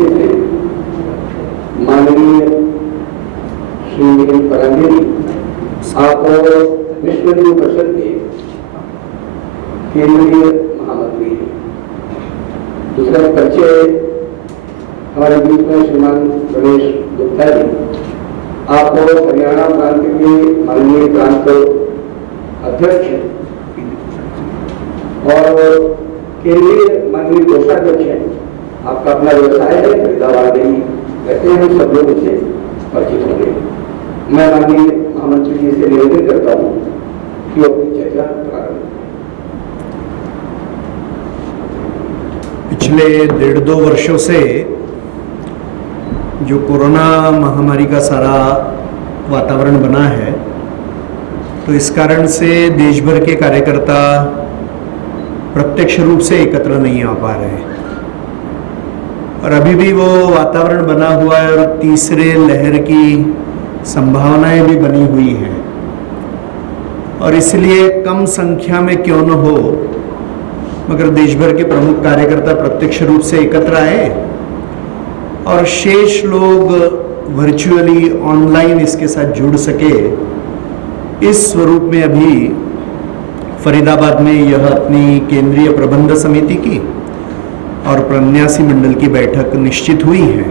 उपस्थित हैं माननीय श्री परांजलि, आप विश्व हिंदू परिषद के केंद्रीय महामंत्री हैं। दूसरा परिचय हमारे बीच में श्रीमान गणेश गुप्ता जी, आप हरियाणा प्रांत के माननीय प्रांत अध्यक्ष और केंद्रीय माननीय कोषाध्यक्ष हैं। आपका अपना व्यवसाय है, फरीदाबाद में रहते हैं, हम सब लोग उससे परिचित होंगे। मैं माननीय महामंत्री जी से निवेदन करता हूँ कि अपनी चर्चा प्रारंभ। पिछले 1.5-2 वर्षों से जो कोरोना महामारी का सारा वातावरण बना है, तो इस कारण से देश भर के कार्यकर्ता प्रत्यक्ष रूप से एकत्र नहीं आ पा रहे हैं और अभी भी वो वातावरण बना हुआ है और तीसरे लहर की संभावनाएं भी बनी हुई हैं और इसलिए कम संख्या में क्यों न हो मगर देश भर के प्रमुख कार्यकर्ता प्रत्यक्ष रूप से एकत्र आए और शेष लोग वर्चुअली ऑनलाइन इसके साथ जुड़ सके। इस स्वरूप में अभी फरीदाबाद में यह अपनी केंद्रीय प्रबंध समिति की और प्रन्यासी मंडल की बैठक निश्चित हुई है।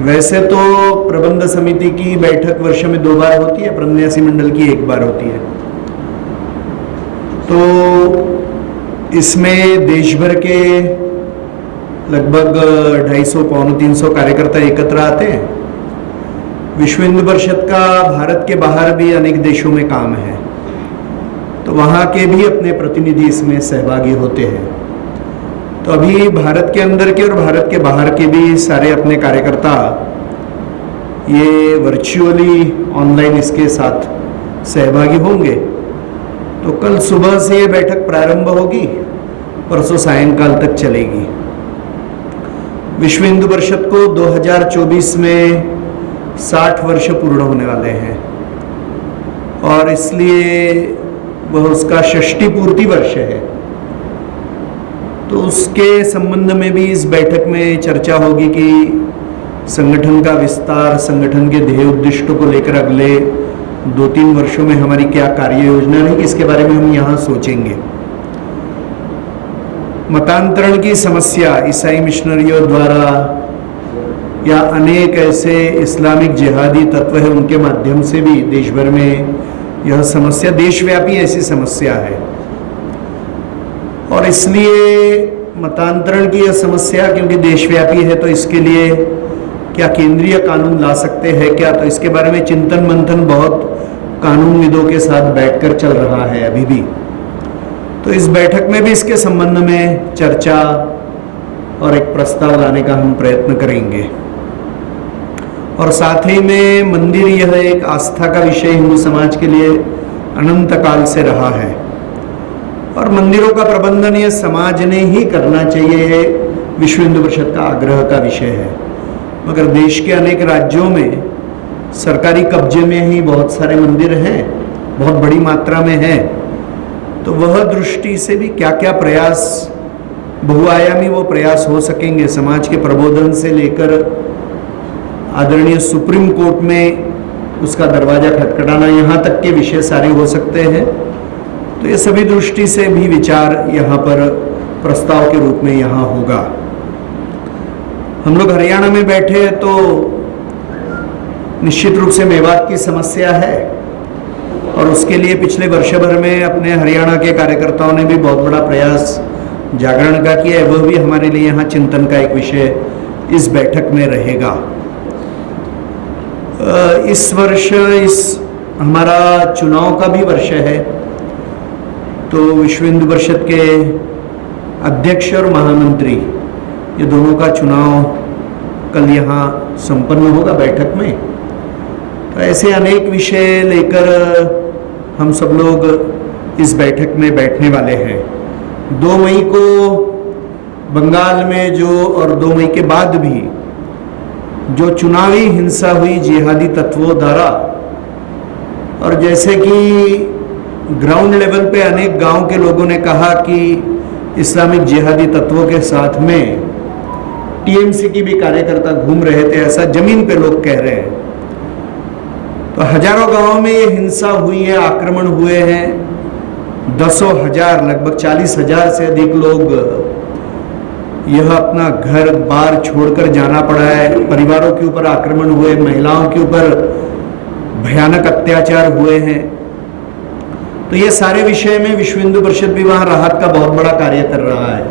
वैसे तो प्रबंध समिति की बैठक वर्ष में 2 बार होती है, प्रन्यासी मंडल की 1 बार होती है। तो इसमें देश भर के लगभग 250-300 कार्यकर्ता एकत्र आते हैं। विश्व हिंदू परिषद का भारत के बाहर भी अनेक देशों में काम है, तो वहाँ के भी अपने प्रतिनिधि इसमें सहभागी होते हैं। तो अभी भारत के अंदर के और भारत के बाहर के भी सारे अपने कार्यकर्ता ये वर्चुअली ऑनलाइन इसके साथ सहभागी होंगे। तो कल सुबह से ये बैठक प्रारंभ होगी, परसों सायंकाल तक चलेगी। विश्व हिंदू परिषद को 2024 में 60 वर्ष पूर्ण होने वाले हैं और इसलिए वह उसका 60वीं पूर्ति वर्ष है। तो उसके संबंध में भी इस बैठक में चर्चा होगी कि संगठन का विस्तार, संगठन के ध्येय उद्दिष्टों को लेकर अगले 2-3 वर्षों में हमारी क्या कार्य योजना रहेगी, इसके बारे में हम यहाँ सोचेंगे। मतांतरण की समस्या ईसाई मिशनरियों द्वारा या अनेक ऐसे इस्लामिक जिहादी तत्व हैं, उनके माध्यम से भी देश भर में यह समस्या देशव्यापी ऐसी समस्या है और इसलिए मतांतरण की यह समस्या क्योंकि देशव्यापी है, तो इसके लिए क्या केंद्रीय कानून ला सकते हैं क्या, तो इसके बारे में चिंतन मंथन बहुत कानूनविदों के साथ बैठकर चल रहा है अभी भी। तो इस बैठक में भी इसके संबंध में चर्चा और एक प्रस्ताव लाने का हम प्रयत्न करेंगे। और साथ ही में मंदिर यह एक आस्था का विषय हिंदू समाज के लिए अनंत काल से रहा है और मंदिरों का प्रबंधन यह समाज ने ही करना चाहिए, विश्व हिंदू परिषद का आग्रह का विषय है। मगर देश के अनेक राज्यों में सरकारी कब्जे में ही बहुत सारे मंदिर हैं, बहुत बड़ी मात्रा में हैं। तो वह दृष्टि से भी क्या क्या प्रयास, बहुआयामी वो प्रयास हो सकेंगे, समाज के प्रबोधन से लेकर आदरणीय सुप्रीम कोर्ट में उसका दरवाजा खटखटाना, यहाँ तक के विषय सारे हो सकते हैं। तो ये सभी दृष्टि से भी विचार यहाँ पर प्रस्ताव के रूप में यहाँ होगा। हम लोग हरियाणा में बैठे हैं तो निश्चित रूप से मेवात की समस्या है और उसके लिए पिछले वर्ष भर में अपने हरियाणा के कार्यकर्ताओं ने भी बहुत बड़ा प्रयास जागरण का किया है। वह भी हमारे लिए यहाँ चिंतन का एक विषय इस बैठक में रहेगा। इस वर्ष हमारा चुनाव का भी वर्ष है, तो विश्व हिंदू परिषद के अध्यक्ष और महामंत्री ये दोनों का चुनाव कल यहाँ संपन्न होगा बैठक में। तो ऐसे अनेक विषय लेकर हम सब लोग इस बैठक में बैठने वाले हैं। 2 मई को बंगाल में जो और 2 मई के बाद भी जो चुनावी हिंसा हुई जिहादी तत्वों द्वारा, और जैसे कि ग्राउंड लेवल पे अनेक गांव के लोगों ने कहा कि इस्लामिक जिहादी तत्वों के साथ में टीएमसी की भी कार्यकर्ता घूम रहे थे, ऐसा जमीन पे लोग कह रहे हैं। तो हजारों गांवों में ये हिंसा हुई है, आक्रमण हुए हैं, दसों हजार, लगभग 40,000 से अधिक लोग यह अपना घर बार छोड़कर जाना पड़ा है। परिवारों के ऊपर आक्रमण हुए, महिलाओं के ऊपर भयानक अत्याचार हुए हैं। तो ये सारे विषय में विश्व हिंदू परिषद भी वहाँ राहत का बहुत बड़ा कार्य कर रहा है।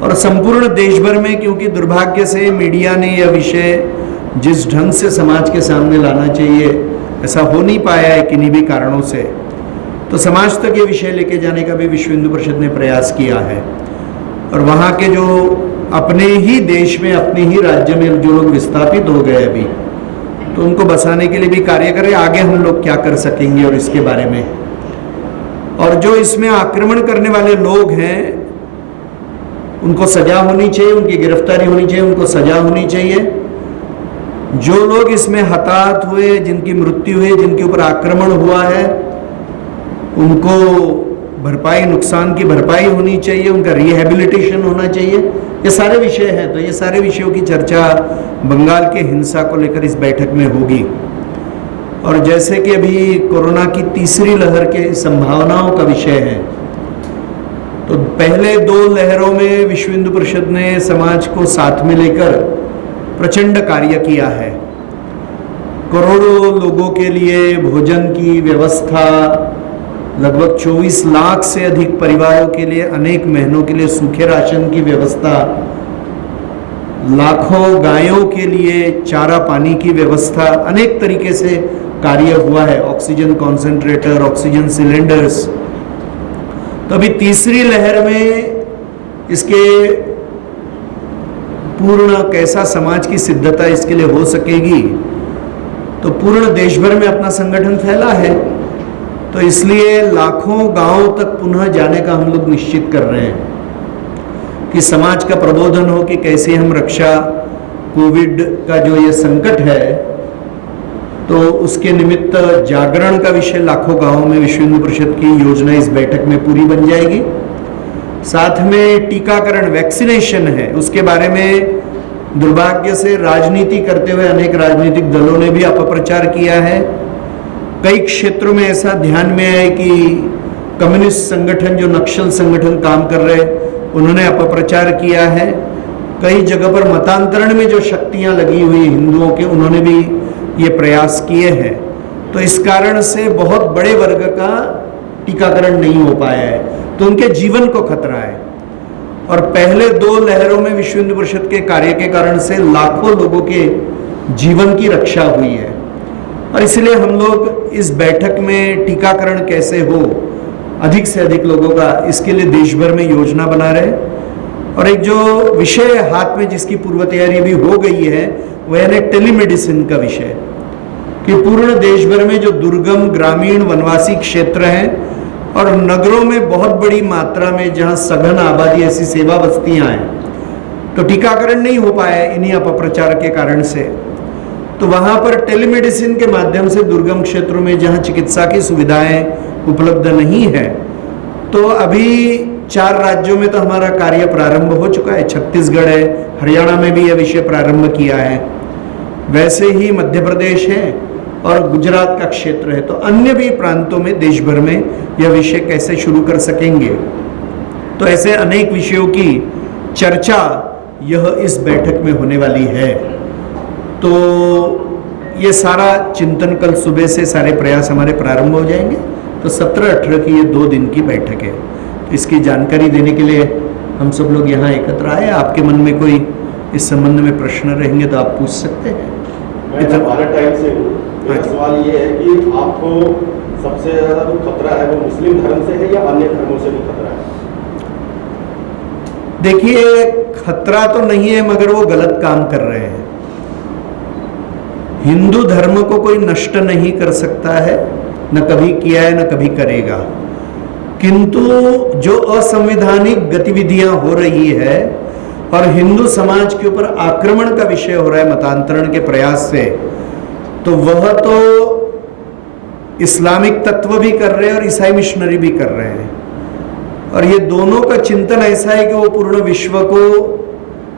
और संपूर्ण देश भर में, क्योंकि दुर्भाग्य से मीडिया ने यह विषय जिस ढंग से समाज के सामने लाना चाहिए ऐसा हो नहीं पाया है किन्हीं भी कारणों से, तो समाज तक ये विषय लेके जाने का भी विश्व हिंदू परिषद ने प्रयास किया है। और वहाँ के जो अपने ही देश में, अपने ही राज्य में जो लोग विस्थापित हो गए अभी, तो उनको बसाने के लिए भी कार्य करें। आगे हम लोग क्या कर सकेंगे और इसके बारे में, और जो इसमें आक्रमण करने वाले लोग हैं उनको सजा होनी चाहिए, उनकी गिरफ्तारी होनी चाहिए, उनको सजा होनी चाहिए। जो लोग इसमें हताहत हुए, जिनकी मृत्यु हुई, जिनके ऊपर आक्रमण हुआ है, उनको भरपाई, नुकसान की भरपाई होनी चाहिए, उनका रिहेबिलिटेशन होना चाहिए। ये सारे विषय हैं। तो ये सारे विषयों की चर्चा बंगाल के हिंसा को लेकर इस बैठक में होगी। और जैसे कि अभी कोरोना की तीसरी लहर के संभावनाओं का विषय है, तो पहले 2 लहरों में विश्व हिंदू परिषद ने समाज को साथ में लेकर प्रचंड कार्य किया है। करोड़ों लोगों के लिए भोजन की व्यवस्था, लगभग 24 लाख से अधिक परिवारों के लिए अनेक महीनों के लिए सूखे राशन की व्यवस्था, लाखों गायों के लिए चारा पानी की व्यवस्था, अनेक तरीके से कार्य हुआ है। Oxygen concentrator, oxygen cylinders. तो अभी तीसरी लहर में इसके पूर्ण कैसा समाज की सिद्धता इसके लिए हो सकेगी, तो पूर्ण देश भर में अपना संगठन फैला है, तो इसलिए लाखों गांवों तक पुनः जाने का हम लोग निश्चित कर रहे हैं कि समाज का प्रबोधन हो कि कैसे हम रक्षा, कोविड का जो ये संकट है, तो उसके निमित्त जागरण का विषय लाखों गांवों में विश्व हिंदू परिषद की योजना इस बैठक में पूरी बन जाएगी। साथ में टीकाकरण, वैक्सीनेशन है, उसके बारे में दुर्भाग्य से राजनीति करते हुए अनेक राजनीतिक दलों ने भी अपप्रचार किया है। कई क्षेत्रों में ऐसा ध्यान में है कि कम्युनिस्ट संगठन, जो नक्सल संगठन काम कर रहे, उन्होंने अपप्रचार किया है। कई जगह पर मतांतरण में जो शक्तियां लगी हुई हिंदुओं के, उन्होंने भी ये प्रयास किए हैं। तो इस कारण से बहुत बड़े वर्ग का टीकाकरण नहीं हो पाया है, तो उनके जीवन को खतरा है। और पहले 2 लहरों में विश्व हिंदू परिषद के कार्य के कारण से लाखों लोगों के जीवन की रक्षा हुई है। और इसलिए हम लोग इस बैठक में टीकाकरण कैसे हो, अधिक से अधिक लोगों का, इसके लिए देश भर में योजना बना रहे। और एक जो विषय हाथ में जिसकी पूर्व तैयारी भी हो गई है, वह है टेलीमेडिसिन का विषय, कि पूर्ण देश भर में जो दुर्गम, ग्रामीण, वनवासी क्षेत्र हैं और नगरों में बहुत बड़ी मात्रा में जहां सघन आबादी, ऐसी सेवा बस्तियां हैं, तो टीकाकरण नहीं हो पाया है इन्हीं अपप्रचार के कारण से। तो वहां पर टेलीमेडिसिन के माध्यम से दुर्गम क्षेत्रों में जहां चिकित्सा की सुविधाएं उपलब्ध नहीं है, तो अभी 4 राज्यों में तो हमारा कार्य प्रारंभ हो चुका है। छत्तीसगढ़ है, हरियाणा में भी यह विषय प्रारंभ किया है, वैसे ही मध्य प्रदेश है और गुजरात का क्षेत्र है। तो अन्य भी प्रांतों में, देश भर में यह विषय कैसे शुरू कर सकेंगे, तो ऐसे अनेक विषयों की चर्चा यह इस बैठक में होने वाली है। तो ये सारा चिंतन कल सुबह से सारे प्रयास हमारे प्रारंभ हो जाएंगे। तो 17-18 की ये 2 दिन की बैठक है। तो इसकी जानकारी देने के लिए हम सब लोग यहाँ एकत्र आए। आपके मन में कोई इस संबंध में प्रश्न रहेंगे तो आप पूछ सकते हैं। मैं भारत टाइम से हूँ। मेरा सवाल ये है कि आपको सबसे ज़्यादा जो खतरा है वो मुस्लिम धर्म से है या अन्य धर्मों से भी खतरा है? देखिए, खतरा तो नहीं है, मगर वो गलत काम कर रहे हैं। हिंदू धर्म को कोई नष्ट नहीं कर सकता है, न कभी किया है, न कभी करेगा। किंतु जो असंवैधानिक गतिविधियां हो रही है और हिंदू समाज के ऊपर आक्रमण का विषय हो रहा है मतांतरण के प्रयास से, तो वह तो इस्लामिक तत्व भी कर रहे हैं और ईसाई मिशनरी भी कर रहे हैं। और ये दोनों का चिंतन ऐसा है कि वो पूर्ण विश्व को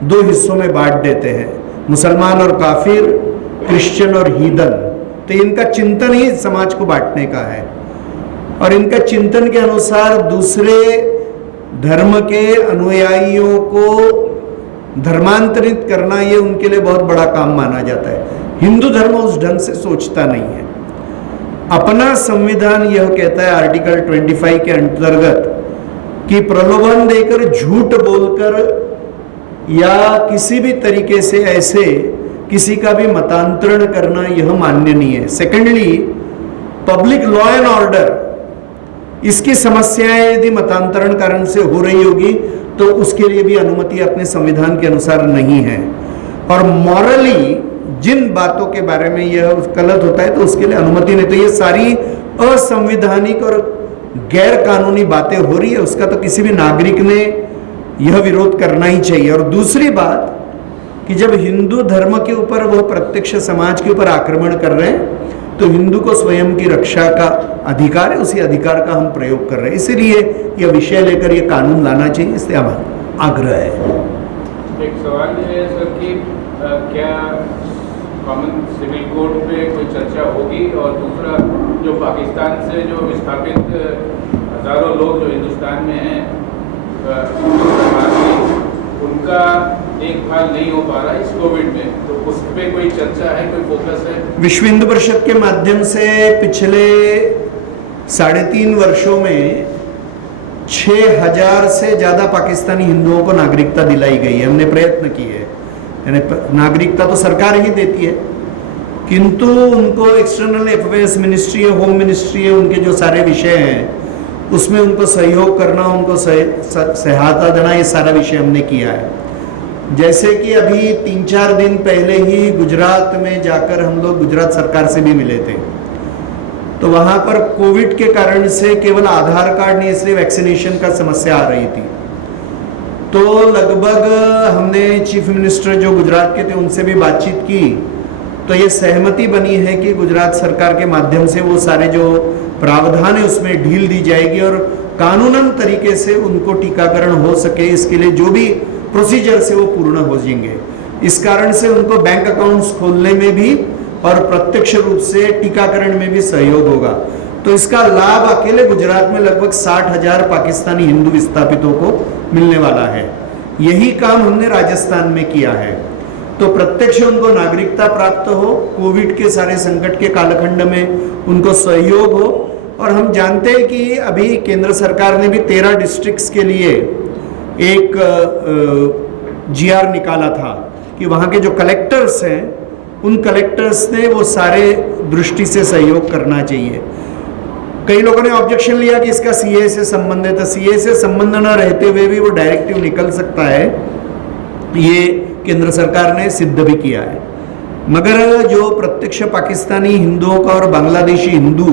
दो हिस्सों में बांट देते हैं, मुसलमान और काफिर, क्रिश्चियन और हीदन। तो इनका चिंतन ही समाज को बांटने का है, और इनका चिंतन के अनुसार दूसरे धर्म के अनुयायियों को धर्मांतरित करना ये उनके लिए बहुत बड़ा काम माना जाता है। हिंदू धर्म उस ढंग से सोचता नहीं है। अपना संविधान यह कहता है आर्टिकल 25 के अंतर्गत कि प्रलोभन देकर, झूठ बोलकर या किसी भी तरीके से ऐसे किसी का भी मतांतरण करना यह मान्य नहीं है। Secondly, public law and order, इसकी समस्याएं यदि मतांतरण कारण से हो रही होगी तो उसके लिए भी अनुमति अपने संविधान के अनुसार नहीं है। और मॉरली जिन बातों के बारे में यह गलत होता है तो उसके लिए अनुमति नहीं। तो ये सारी असंवैधानिक और गैर कानूनी बातें हो रही है, उसका तो किसी भी नागरिक ने यह विरोध करना ही चाहिए। और दूसरी बात कि जब हिंदू धर्म के ऊपर वह प्रत्यक्ष समाज के ऊपर आक्रमण कर रहे हैं तो हिंदू को स्वयं की रक्षा का अधिकार है, उसी अधिकार का हम प्रयोग कर रहे हैं। इसीलिए यह विषय लेकर यह कानून लाना चाहिए, इससे हमारा आग्रह है। एक सवाल ये है सर कि क्या कॉमन सिविल कोड पे कोई चर्चा होगी, और दूसरा जो पाकिस्तान से जो विस्थापित हजारों लोग जो हिंदुस्तान में हैं, उनका देखभाल नहीं हो पा रहा है इस कोविड में, तो उस पे कोई चर्चा है, कोई फोकस है? विश्व हिंदू परिषद के माध्यम से पिछले 3.5 वर्षों में 6000 से ज्यादा पाकिस्तानी हिंदुओं को नागरिकता दिलाई गई है। हमने प्रयत्न किए है, यानी नागरिकता तो सरकार ही देती है, किंतु उनको एक्सटर्नल अफेयर्स मिनिस्ट्री है, होम मिनिस्ट्री है, उनके जो सारे विषय हैं उसमें उनको सहयोग करना, उनको सहायता देना, ये सारा विषय हमने किया है। जैसे कि अभी 3-4 दिन पहले ही गुजरात में जाकर हम लोग गुजरात सरकार से भी मिले थे, तो वहाँ पर कोविड के कारण से केवल आधार कार्ड नहीं, इसलिए वैक्सीनेशन का समस्या आ रही थी। तो लगभग हमने चीफ मिनिस्टर जो गुजरात के थे उनसे भी बातचीत की, तो ये सहमति बनी है कि गुजरात सरकार के माध्यम से वो सारे जो प्रावधान है उसमें ढील दी जाएगी और कानूनन तरीके से उनको टीकाकरण हो सके, इसके लिए जो भी प्रोसीजर से वो पूर्ण हो जाएंगे। इस कारण से उनको बैंक अकाउंट्स खोलने में भी और प्रत्यक्ष रूप से टीकाकरण में भी सहयोग होगा। तो इसका लाभ अकेले गुजरात में लगभग 60,000 पाकिस्तानी हिंदू विस्थापितों को मिलने वाला है। यही काम हमने राजस्थान में किया है। तो प्रत्यक्ष उनको नागरिकता प्राप्त हो, कोविड के सारे संकट के कालखंड में उनको सहयोग हो। और हम जानते हैं कि अभी केंद्र सरकार ने भी 13 डिस्ट्रिक्ट्स के लिए एक GR निकाला था कि वहाँ के जो कलेक्टर्स हैं उन कलेक्टर्स ने वो सारे दृष्टि से सहयोग करना चाहिए। कई लोगों ने ऑब्जेक्शन लिया कि इसका CA से संबंधित है। CA से संबंध न रहते हुए भी वो डायरेक्टिव निकल सकता है, ये केंद्र सरकार ने सिद्ध भी किया है। मगर जो प्रत्यक्ष पाकिस्तानी हिंदुओं का और बांग्लादेशी हिंदू,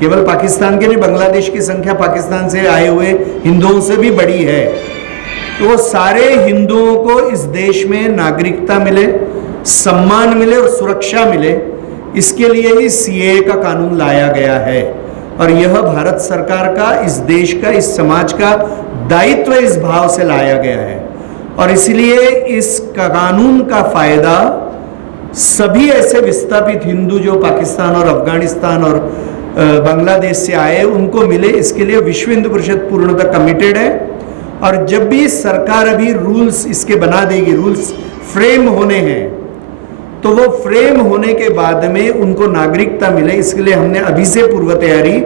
केवल पाकिस्तान के नहीं, बांग्लादेश की संख्या पाकिस्तान से आए हुए हिंदुओं से भी बड़ी है, तो वो सारे हिंदुओं को इस देश में नागरिकता मिले, सम्मान मिले और सुरक्षा मिले, इसके लिए ही CAA का कानून लाया गया है। और यह भारत सरकार का, इस देश का, इस समाज का दायित्व इस भाव से लाया गया है। और इसलिए इस कानून का फायदा सभी ऐसे विस्थापित हिंदू जो पाकिस्तान और अफगानिस्तान और बांग्लादेश से आए उनको मिले, इसके लिए विश्व हिंदू परिषद पूर्णतः कमिटेड है। और जब भी सरकार अभी रूल्स इसके बना देगी, रूल्स फ्रेम होने हैं, तो वो फ्रेम होने के बाद में उनको नागरिकता मिले, इसके लिए हमने अभी से पूर्व तैयारी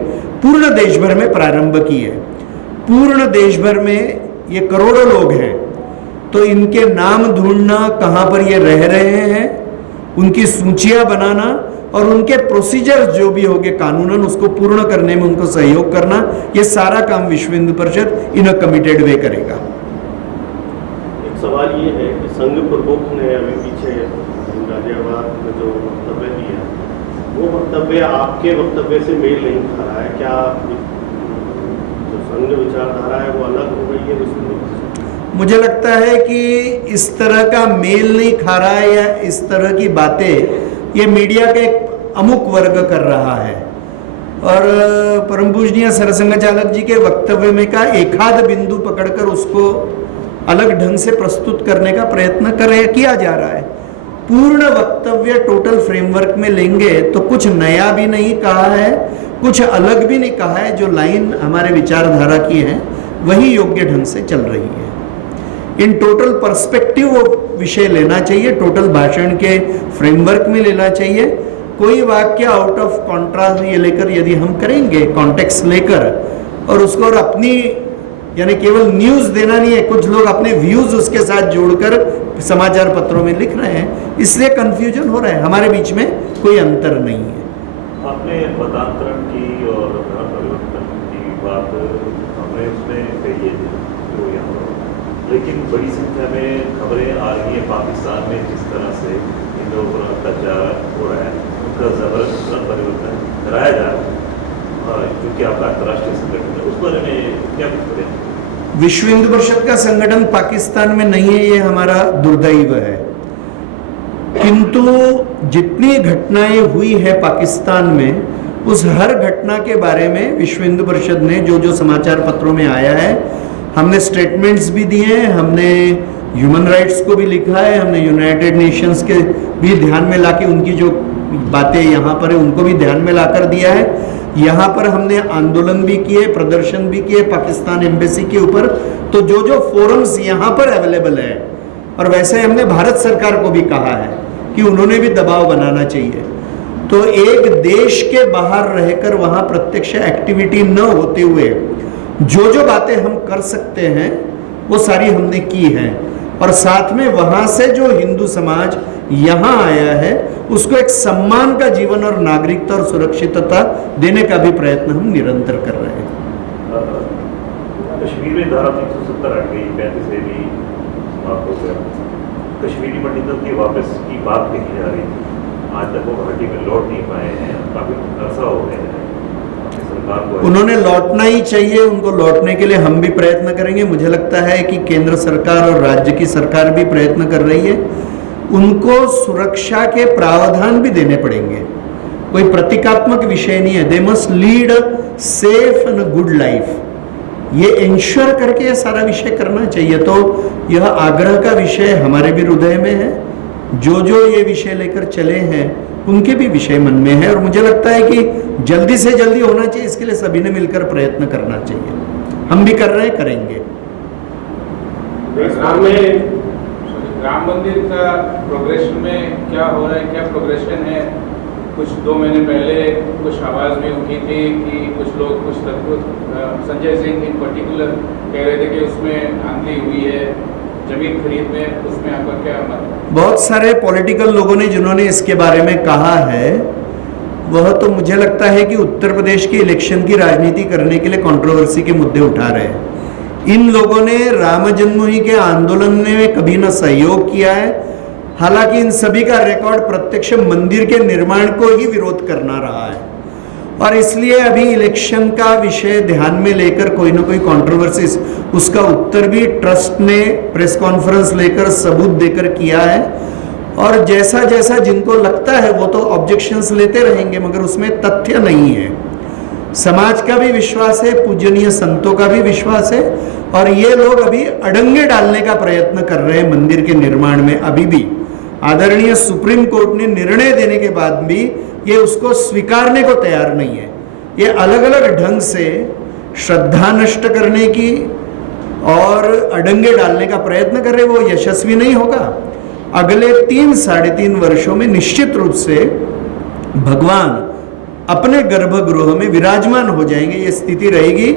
पूर्ण देश भर में प्रारंभ की है। पूर्ण देश भर में ये करोड़ों लोग हैं, तो इनके नाम ढूंढना, कहाँ पर ये रह रहे हैं, उनकी सूचियां बनाना और उनके प्रोसीजर जो भी होंगे कानूनन, उसको पूर्ण करने में उनको सहयोग करना, ये सारा काम विश्व हिंदू परिषद इन अ कमिटेड वे करेगा। एक सवाल ये है कि संघ प्रमुख ने अभी पीछे गाजियाबाद में जो वक्तव्य दिया, वो वक्तव्य आपके वक्तव्य से मेल नहीं खा रहा है। क्या जो संघ विचारधारा है वो अलग हो गई है विश्व हिंदू? मुझे लगता है कि इस तरह का मेल नहीं खा रहा है या इस तरह की बातें ये मीडिया के एक अमुक वर्ग कर रहा है। और परम पूजनीय सरसंघ चालक जी के वक्तव्य में का एकाध बिंदु पकड़कर उसको अलग ढंग से प्रस्तुत करने का प्रयत्न किया जा रहा है। पूर्ण वक्तव्य टोटल फ्रेमवर्क में लेंगे तो कुछ नया भी नहीं कहा है, कुछ अलग भी नहीं कहा है। जो लाइन हमारे विचारधारा की है वही योग्य ढंग से चल रही है। इन टोटल पर्सपेक्टिव वो विषय लेना चाहिए, टोटल भाषण के फ्रेमवर्क में लेना चाहिए। कोई वाक्य आउट ऑफ कॉन्ट्रास्ट ये लेकर यदि हम करेंगे कॉन्टेक्स्ट लेकर और उसको और अपनी यानी केवल न्यूज़ देना नहीं है, कुछ लोग अपने व्यूज़ उसके साथ जोड़कर समाचार पत्रों में लिख रहे हैं, इसलिए कंफ्यूजन हो रहा है। हमारे बीच में कोई अंतर नहीं है। आपने मतांतरण की और धर्म परिवर्तन की बात हमने उसमें कही है जो यहाँ पर, लेकिन बड़ी संख्या में खबरें आ रही हैं पाकिस्तान में जिस तरह से हिंदुओं पर अत्याचार हो रहा है, उनका जबरदस्त धर्म परिवर्तन कराया जा रहा है, क्योंकि आपका अंतर्राष्ट्रीय संगठन है, उस बारे में क्या करें? विश्व हिंदू परिषद का संगठन पाकिस्तान में नहीं है, ये हमारा दुर्दैव है। किंतु जितनी घटनाएं हुई है पाकिस्तान में, उस हर घटना के बारे में विश्व हिंदू परिषद ने जो जो समाचार पत्रों में आया है, हमने स्टेटमेंट्स भी दिए हैं, हमने ह्यूमन राइट्स को भी लिखा है, हमने यूनाइटेड नेशंस के भी ध्यान में लाके उनकी जो बातें यहाँ पर है उनको भी ध्यान में लाकर दिया है। यहाँ पर हमने आंदोलन भी किए, प्रदर्शन भी किए पाकिस्तान एम्बेसी के ऊपर। तो जो जो फोरम्स यहाँ पर अवेलेबल है, और वैसे हमने भारत सरकार को भी कहा है कि उन्होंने भी दबाव बनाना चाहिए। तो एक देश के बाहर रहकर वहाँ प्रत्यक्ष एक्टिविटी न होते हुए जो जो बातें हम कर सकते हैं वो सारी हमने की हैं, और साथ में वहाँ से जो हिंदू समाज यहाँ आया है उसको एक सम्मान का जीवन और नागरिकता और सुरक्षितता देने का भी प्रयत्न हम निरंतर कर रहे हैं। कश्मीर में धारा 370 हट गई, 35 से भी समाप्त हो गया। कश्मीरी पंडितों की वापस की बात कही जा रही थी, आज तक वो घाटी में लौट नहीं पाए हैं, काफी अरसा हो गया है। सरकार को उन्होंने लौटना ही चाहिए, उनको लौटने के लिए हम भी प्रयत्न करेंगे। मुझे लगता है कि केंद्र सरकार और राज्य की सरकार भी प्रयत्न कर रही है। उनको सुरक्षा के प्रावधान भी देने पड़ेंगे, कोई प्रतीकात्मक विषय नहीं है। They must lead a safe and good life, ये इंश्योर करके ये सारा विषय करना चाहिए। तो यह आग्रह का विषय हमारे भी हृदय में है, जो जो ये विषय लेकर चले हैं उनके भी विषय मन में है, और मुझे लगता है कि जल्दी से जल्दी होना चाहिए। इसके लिए सभी ने मिलकर प्रयत्न करना चाहिए, हम भी कर रहे हैं, करेंगे। राम मंदिर का प्रोग्रेशन में क्या हो रहा है, क्या प्रोग्रेशन है? कुछ 2 महीने पहले कुछ आवाज़ भी उठी थी कि कुछ लोग, कुछ तत्व, संजय सिंह इन पर्टिकुलर कह रहे थे कि उसमें धांधली हुई है जमीन खरीद में, उसमें आपका क्या मत? बहुत सारे पॉलिटिकल लोगों ने जिन्होंने इसके बारे में कहा है, वह तो मुझे लगता है कि उत्तर प्रदेश के इलेक्शन की राजनीति करने के लिए कंट्रोवर्सी के मुद्दे उठा रहे हैं। इन लोगों ने राम जन्मभूमि के आंदोलन में कभी न सहयोग किया है, हालांकि इन सभी का रिकॉर्ड प्रत्यक्ष मंदिर के निर्माण को ही विरोध करना रहा है, और इसलिए अभी इलेक्शन का विषय ध्यान में लेकर कोई ना कोई कंट्रोवर्सी, उसका उत्तर भी ट्रस्ट ने प्रेस कॉन्फ्रेंस लेकर सबूत देकर किया है। और जैसा जैसा जिनको लगता है वो तो ऑब्जेक्शंस लेते रहेंगे, मगर उसमें तथ्य नहीं है। समाज का भी विश्वास है, पूजनीय संतों का भी विश्वास है, और ये लोग अभी अड़ंगे डालने का प्रयत्न कर रहे हैं मंदिर के निर्माण में। अभी भी आदरणीय सुप्रीम कोर्ट ने निर्णय देने के बाद भी ये उसको स्वीकारने को तैयार नहीं है। ये अलग अलग ढंग से श्रद्धा नष्ट करने की और अड़ंगे डालने का प्रयत्न कर रहे, वो यशस्वी नहीं होगा। अगले 3-3.5 वर्षों में निश्चित रूप से भगवान अपने गर्भगृह में विराजमान हो जाएंगे, ये स्थिति रहेगी।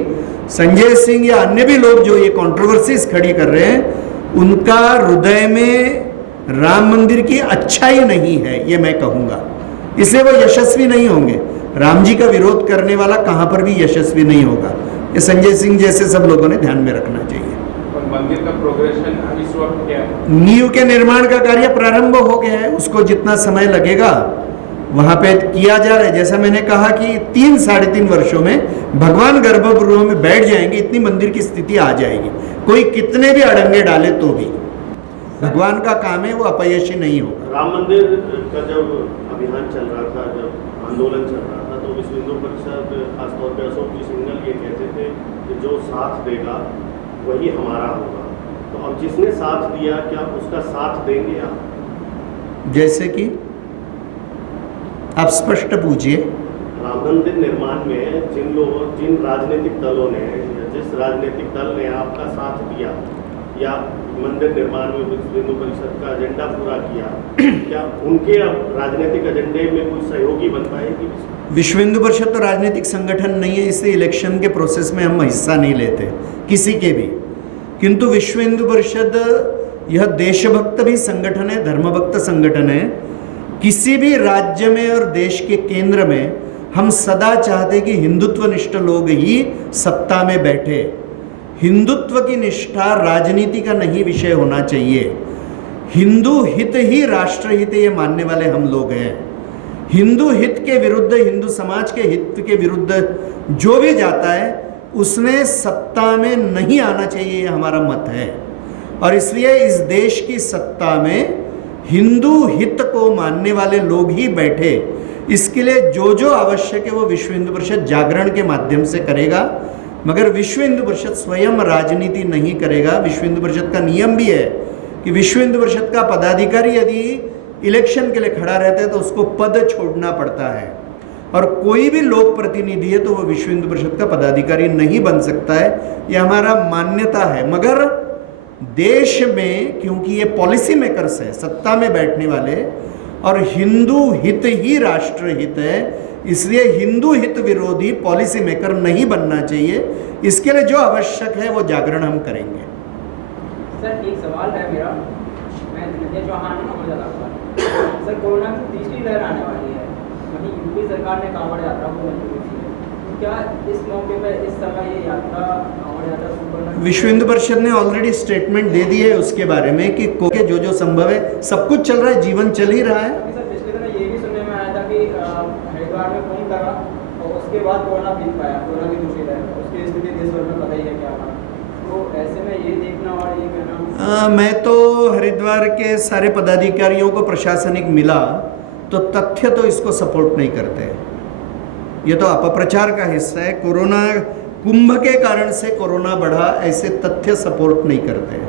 संजय सिंह या अन्य भी लोग जो ये कंट्रोवर्सीज खड़ी कर रहे हैं, उनका हृदय में राम मंदिर की अच्छाई नहीं है, ये मैं कहूँगा, इसलिए वो यशस्वी नहीं होंगे। राम जी का विरोध करने वाला कहाँ पर भी यशस्वी नहीं होगा, ये संजय सिंह जैसे सब लोगों ने ध्यान में रखना चाहिए। और मंदिर का प्रोग्रेशन इस वक्त क्या है? नींव के निर्माण का कार्य प्रारंभ हो गया है, उसको जितना समय लगेगा वहाँ पे किया जा रहा है। जैसा मैंने कहा कि 3-3.5 वर्षों में भगवान गर्भगृह में बैठ जाएंगे, इतनी मंदिर की स्थिति आ जाएगी। कोई कितने भी अड़ंगे डाले तो भी भगवान का काम है, वो अपयशी नहीं होगा। राम मंदिर का जब अभियान चल रहा था, जब आंदोलन चल रहा था, तो विश्व हिंदू परिषद खासतौर पर अशोक जी सिंघल ये कहते थे कि जो साथ देगा वही हमारा होगा। तो अब जिसने साथ दिया क्या उसका साथ देंगे आप? जैसे कि आप स्पष्ट पूछिए। राम मंदिर निर्माण में जिन राजनीतिक दलों ने या जिस राजनीतिक दल ने आपका साथ दिया या मंदिर निर्माण में विश्व हिंदू परिषद का एजेंडा पूरा किया, क्या उनके अब राजनीतिक एजेंडे में कोई सहयोगी बन पाएगी? विश्व हिंदू परिषद तो राजनीतिक संगठन नहीं है, इसलिए इलेक्शन के प्रोसेस में हम हिस्सा नहीं लेते किसी के भी। किंतु विश्व हिंदू परिषद यह देशभक्त भी संगठन है, धर्मभक्त संगठन है। किसी भी राज्य में और देश के केंद्र में हम सदा चाहते कि हिंदुत्वनिष्ठ लोग ही सत्ता में बैठे। हिंदुत्व की निष्ठा राजनीति का नहीं विषय होना चाहिए। हिंदू हित ही राष्ट्र हित ये मानने वाले हम लोग हैं। हिंदू हित के विरुद्ध, हिंदू समाज के हित के विरुद्ध जो भी जाता है उसने सत्ता में नहीं आना चाहिए, ये हमारा मत है। और इसलिए इस देश की सत्ता में हिंदू हित को मानने वाले लोग ही बैठे। इसके लिए जो जो आवश्यक है वो विश्व हिंदू परिषद जागरण के माध्यम से करेगा, मगर विश्व हिंदू परिषद स्वयं राजनीति नहीं करेगा। विश्व हिंदू परिषद का नियम भी है कि विश्व हिंदू परिषद का पदाधिकारी यदि इलेक्शन के लिए खड़ा रहता है तो उसको पद छोड़ना पड़ता है, और कोई भी लोक प्रतिनिधि है तो वो विश्व हिंदू परिषद का पदाधिकारी नहीं बन सकता है। ये हमारा मान्यता है। मगर देश में क्योंकि ये पॉलिसी मेकर्स है, सत्ता में बैठने वाले, और हिंदू हित ही राष्ट्र हित है, इसलिए हिंदू हित विरोधी पॉलिसी मेकर नहीं बनना चाहिए। इसके लिए जो आवश्यक है वो जागरण हम करेंगे। सर एक सवाल है मेरा, मैं धनंजय चौहान सर, कोरोना की तीसरी लहर आने वाली है, वहीं यूपी सरकार ने कांवड़ यात्रा को मंजूरी दी है, तो क्या इस मौके पर इस समय ये यात्रा कांवड़ यात्रा शुरू करना? विश्व हिंदू परिषद ने ऑलरेडी स्टेटमेंट दे दी है उसके बारे में कि जो संभव है, सब कुछ चल रहा है, जीवन चल ही रहा है। सर पिछले दिनों ये भी सुनने में आया था कि हरिद्वार में कुंभ लगा और उसके बाद कोरोना बीत पाया, कोरोना की दूसरी लहर, उसकी स्थिति देश भर में पता ही है क्या था। तो ऐसे में ये देखना और ये कहना, मैं तो हरिद्वार के सारे पदाधिकारियों को प्रशासनिक मिला तो तथ्य तो इसको सपोर्ट नहीं करते। ये तो अपप्रचार का हिस्सा है। कोरोना कुंभ के कारण से कोरोना बढ़ा, ऐसे तथ्य सपोर्ट नहीं करते,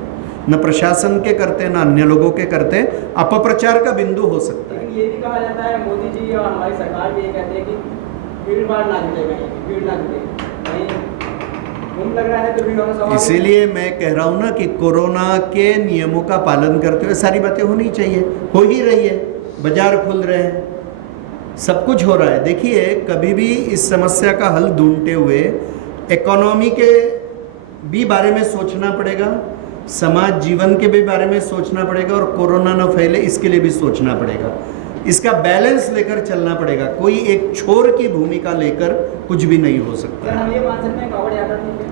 न प्रशासन के करते न अन्य लोगों के करते। अपप्रचार का बिंदु हो सकता है। लेकिन ये भी कहा जाता है, मोदी जी और हमारी सरकार भी ये कहते हैं कि भीड़ भाड़ ना जुटे, भीड़ ना जुटे, वहीं कुंभ लग रहा है तो भीड़ होना स्वाभाविक। इसीलिए मैं कह रहा हूँ ना कि कोरोना के नियमों का पालन करते हुए सारी बातें होनी चाहिए, हो ही रही है। बाजार खुल रहे हैं, सब कुछ हो रहा है। देखिए, कभी भी इस समस्या का हल ढूंढते हुए इकोनॉमी के भी बारे में सोचना पड़ेगा, समाज जीवन के भी बारे में सोचना पड़ेगा, और कोरोना न फैले इसके लिए भी सोचना पड़ेगा। इसका बैलेंस लेकर चलना पड़ेगा। कोई एक छोर की भूमिका लेकर कुछ भी नहीं हो सकता है। हम ये मान सकते हैं कांवड़ यात्रा ठीक है?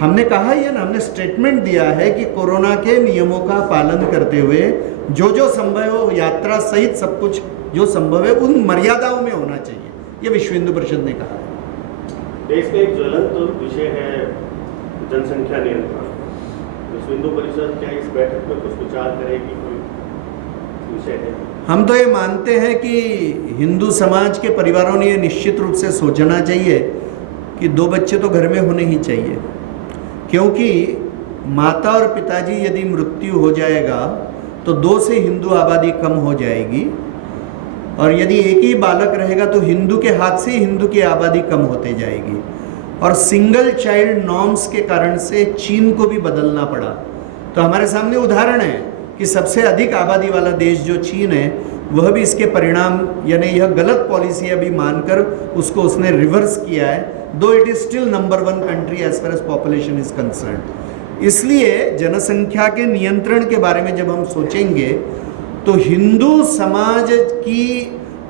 हमने कहा ही है ना, हमने स्टेटमेंट दिया है कि कोरोना के नियमों का पालन करते हुए जो संभव हो, यात्रा सहित सब कुछ जो संभव है उन मर्यादाओं में होना चाहिए, ये विश्व हिंदू परिषद ने कहा है। देश का एक ज्वलंत विषय है जनसंख्या नियंत्रण। विश्व हिंदू परिषद क्या इस बैठक में कुछ विचार करेगी, कोई विषय है? हम तो ये मानते हैं कि हिंदू समाज के परिवारों ने ये निश्चित रूप से सोचना चाहिए कि 2 बच्चे तो घर में होने ही चाहिए, क्योंकि माता और पिताजी यदि मृत्यु हो जाएगा तो 2 से हिंदू आबादी कम हो जाएगी, और यदि एक ही बालक रहेगा तो हिंदू के हाथ से हिंदू की आबादी कम होते जाएगी। और सिंगल चाइल्ड नॉर्म्स के कारण से चीन को भी बदलना पड़ा। तो हमारे सामने उदाहरण है कि सबसे अधिक आबादी वाला देश जो चीन है, वह भी इसके परिणाम, यानी यह गलत पॉलिसी अभी मानकर उसको उसने रिवर्स किया है, though it is still number 1 country as far as population is concern. इसलिए जनसंख्या के नियंत्रण के बारे में जब हम सोचेंगे तो हिंदू समाज की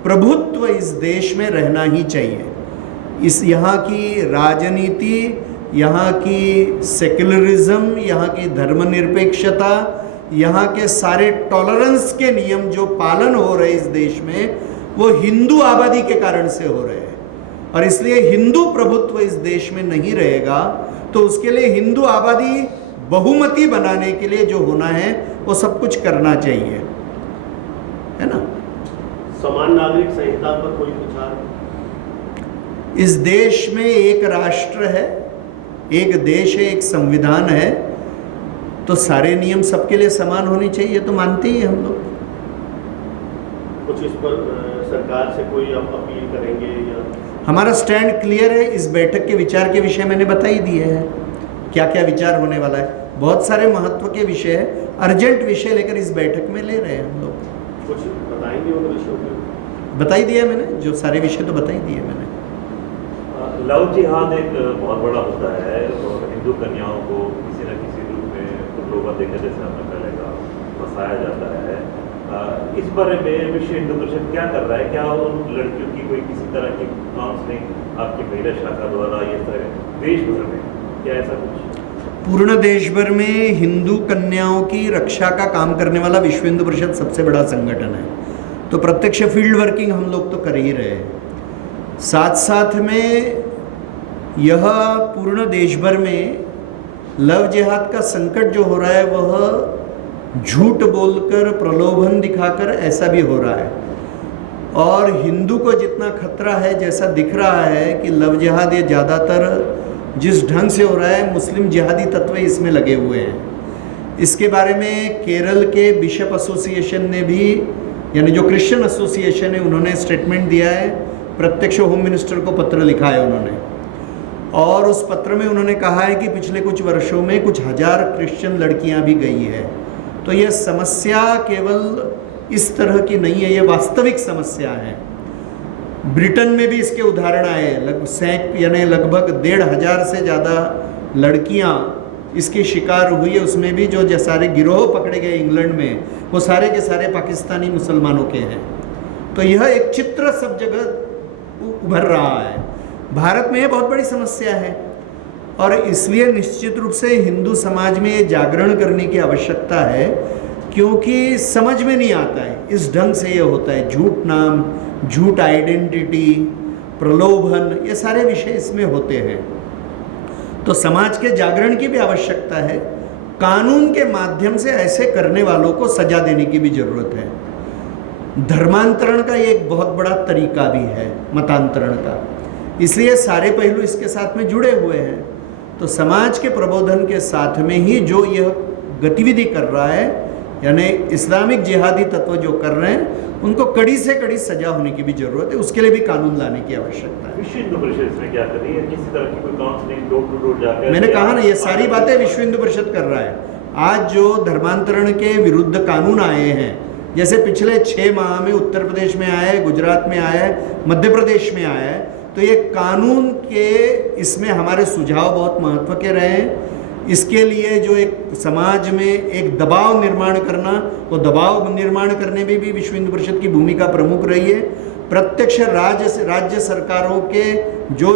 प्रभुत्व इस देश में रहना ही चाहिए। इस यहाँ की राजनीति, यहाँ की सेक्युलरिज्म, यहाँ की धर्मनिरपेक्षता, यहाँ के सारे टॉलरेंस के नियम जो पालन हो रहे इस देश में, वो हिंदू आबादी के कारण से हो रहे हैं। और इसलिए हिंदू प्रभुत्व इस देश में नहीं रहेगा तो उसके लिए हिंदू आबादी बहुमती बनाने के लिए जो होना है वो सब कुछ करना चाहिए, है ना। समान नागरिक संहिता पर कोई विचार? इस देश में एक राष्ट्र है, एक देश है, एक संविधान है। तो सारे नियम सबके लिए समान होने चाहिए, तो मानते ही हम लोग। कुछ इस पर सरकार से कोई आप अपील करेंगे या? हमारा स्टैंड क्लियर है। इस बैठक के विचार के विषय मैंने बता ही दिए हैं, क्या क्या विचार होने वाला है। बहुत सारे महत्व के विषय है, अर्जेंट विषय लेकर इस बैठक में ले रहे हैं हम लोग। कुछ बताएंगे उन विषयों के? बता ही दिया मैंने, जो सारे विषय तो बता ही दिए मैंने। लव जिहाद एक बहुत बड़ा होता है और हिंदू कन्याओं को किसी न किसी रूप में प्रलोभन देकर, जैसे हमने पहले कहा, फंसाया जाता है। इस बारे में विश्व हिंदू परिषद क्या कर रहा है? क्या उन लड़कियों की कोई किसी तरह की काउंसलिंग आपकी महिला शाखा द्वारा ये देश भर में, क्या ऐसा कुछ? पूर्ण देश भर में हिंदू कन्याओं की रक्षा का काम करने वाला विश्व हिंदू परिषद सबसे बड़ा संगठन है, तो प्रत्यक्ष फील्ड वर्किंग हम लोग तो कर ही रहे हैं। साथ साथ में यह पूर्ण देश भर में लव जिहाद का संकट जो हो रहा है वह झूठ बोलकर, प्रलोभन दिखाकर ऐसा भी हो रहा है। और हिंदू को जितना खतरा है, जैसा दिख रहा है कि लव जिहाद ये ज़्यादातर जिस ढंग से हो रहा है, मुस्लिम जिहादी तत्व इसमें लगे हुए हैं। इसके बारे में केरल के बिशप एसोसिएशन ने भी, यानी जो क्रिश्चियन एसोसिएशन है, उन्होंने स्टेटमेंट दिया है, प्रत्यक्ष होम मिनिस्टर को पत्र लिखा है उन्होंने, और उस पत्र में उन्होंने कहा है कि पिछले कुछ वर्षों में कुछ हजार क्रिश्चियन लड़कियां भी गई है। तो ये समस्या केवल इस तरह की नहीं है, ये वास्तविक समस्या है। ब्रिटेन में भी इसके उदाहरण आए, यानी लगभग 1,500 से ज़्यादा लड़कियां इसकी शिकार हुई है। उसमें भी जो सारे गिरोह पकड़े गए इंग्लैंड में, वो सारे के सारे पाकिस्तानी मुसलमानों के हैं। तो यह एक चित्र सब जगह उभर रहा है। भारत में ये बहुत बड़ी समस्या है और इसलिए निश्चित रूप से हिंदू समाज में ये जागरण करने की आवश्यकता है, क्योंकि समझ में नहीं आता है इस ढंग से ये होता है। झूठ नाम, झूठ आइडेंटिटी, प्रलोभन, ये सारे विषय इसमें होते हैं। तो समाज के जागरण की भी आवश्यकता है। कानून के माध्यम से ऐसे करने वालों को सजा देने की भी जरूरत है। धर्मांतरण का ये एक बहुत बड़ा तरीका भी है, मतांतरण का, इसलिए सारे पहलू इसके साथ में जुड़े हुए हैं। तो समाज के प्रबोधन के साथ में ही जो यह गतिविधि कर रहा है, यानी इस्लामिक जिहादी तत्व जो कर रहे हैं, उनको कड़ी से कड़ी सजा होने की भी जरूरत है। उसके लिए भी कानून लाने की आवश्यकता है। विश्व हिंदू परिषद इसमें क्या कर रही है? किसी तरह की कोई काउंसलिंग डोर टू डोर जाकर? मैंने कहा ना, ये सारी बातें विश्व हिंदू परिषद कर रहा है। आज जो धर्मांतरण के विरुद्ध कानून आए हैं, जैसे पिछले 6 माह में उत्तर प्रदेश में आया है, गुजरात में आया है, मध्य प्रदेश में आया है, तो ये कानून के इसमें हमारे सुझाव बहुत महत्व के रहे हैं। इसके लिए जो एक समाज में एक दबाव निर्माण करना, वो दबाव निर्माण करने में भी विश्व हिंदू परिषद की भूमिका प्रमुख रही है। प्रत्यक्ष राज्य सरकारों के जो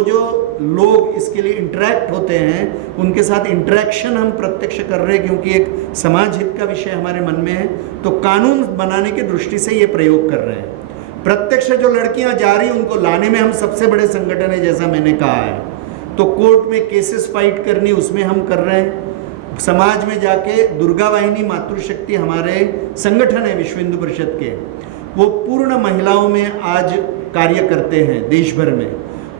लोग इसके लिए इंटरेक्ट होते हैं, उनके साथ इंटरेक्शन हम प्रत्यक्ष कर रहे हैं, क्योंकि एक समाज हित का विषय हमारे मन में है। तो कानून बनाने की दृष्टि से ये प्रयोग कर रहे हैं। प्रत्यक्ष जो लड़कियां जा रही, उनको लाने में हम सबसे बड़े संगठन है, जैसा मैंने कहा है। तो कोर्ट में केसेस फाइट करनी, उसमें हम कर रहे हैं। समाज में जाके दुर्गा वाहिनी मातृशक्ति हमारे संगठन है विश्व हिंदू परिषद के, वो पूर्ण महिलाओं में आज कार्य करते हैं देश भर में।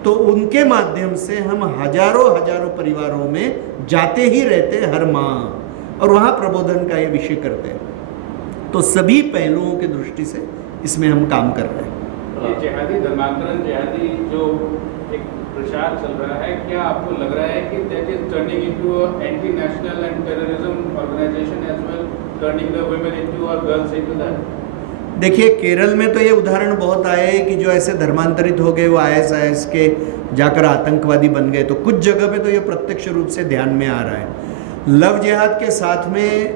तो उनके माध्यम से हम हजारों परिवारों में जाते ही रहते हैं हर माह, और वहाँ प्रबोधन का ये विषय करते हैं। तो सभी पहलुओं की दृष्टि से इसमें हम काम कर रहे हैं। ये जिहादी धर्मांतरण, जिहादी जो एक प्रचार चल रहा है, क्या आपको लग रहा है कि that is turning into anti national and terrorism organisation as well, turning the women into और गर्ल्स इनटू दैट? देखिए, केरल में तो ये उदाहरण बहुत आए कि जो ऐसे धर्मांतरित हो गए वो ISIS के जाकर आतंकवादी बन गए। तो कुछ जगह पे तो ये प्रत्यक्ष रूप से ध्यान में आ रहा है। लव जिहाद के साथ में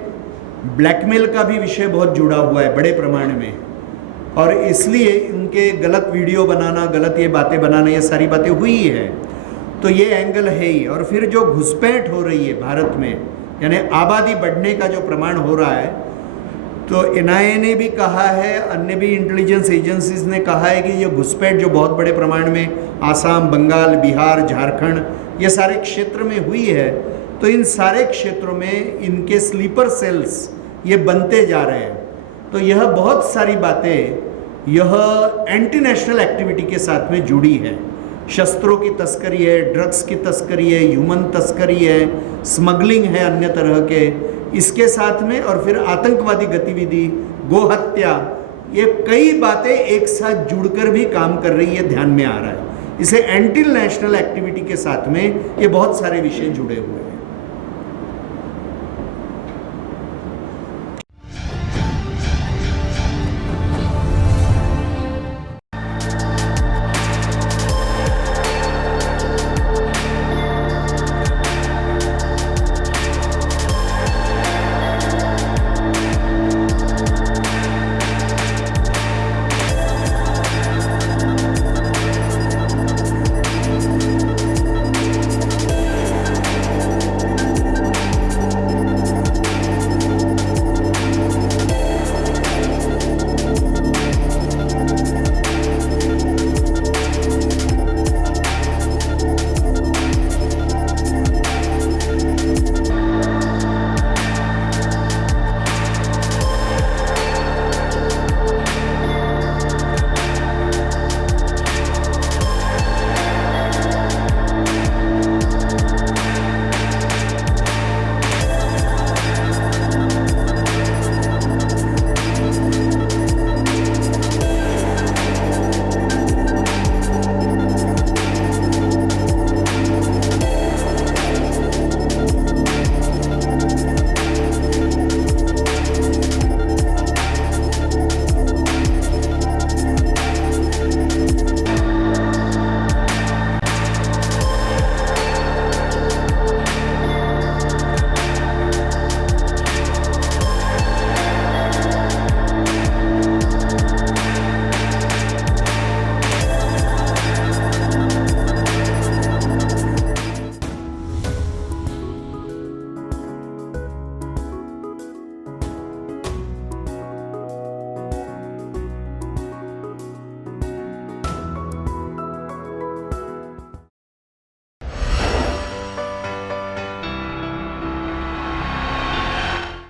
ब्लैकमेल का भी विषय बहुत जुड़ा हुआ है बड़े प्रमाण में, और इसलिए उनके गलत वीडियो बनाना, गलत ये बातें बनाना, ये सारी बातें हुई है। तो ये एंगल है ही। और फिर जो घुसपैठ हो रही है भारत में, यानी आबादी बढ़ने का जो प्रमाण हो रहा है, तो NIA ने भी कहा है, अन्य भी इंटेलिजेंस एजेंसीज ने कहा है कि ये घुसपैठ जो बहुत बड़े प्रमाण में आसाम, बंगाल, बिहार, झारखंड, ये सारे क्षेत्र में हुई है, तो इन सारे क्षेत्रों में इनके स्लीपर सेल्स ये बनते जा रहे हैं। तो यह बहुत सारी बातें यह एंटी नेशनल एक्टिविटी के साथ में जुड़ी है। शस्त्रों की तस्करी है, ड्रग्स की तस्करी है, ह्यूमन तस्करी है, स्मगलिंग है अन्य तरह के, इसके साथ में और फिर आतंकवादी गतिविधि, गोहत्या, ये कई बातें एक साथ जुड़कर भी काम कर रही है, ध्यान में आ रहा है। इसे एंटी नेशनल एक्टिविटी के साथ में ये बहुत सारे विषय जुड़े हुए हैं।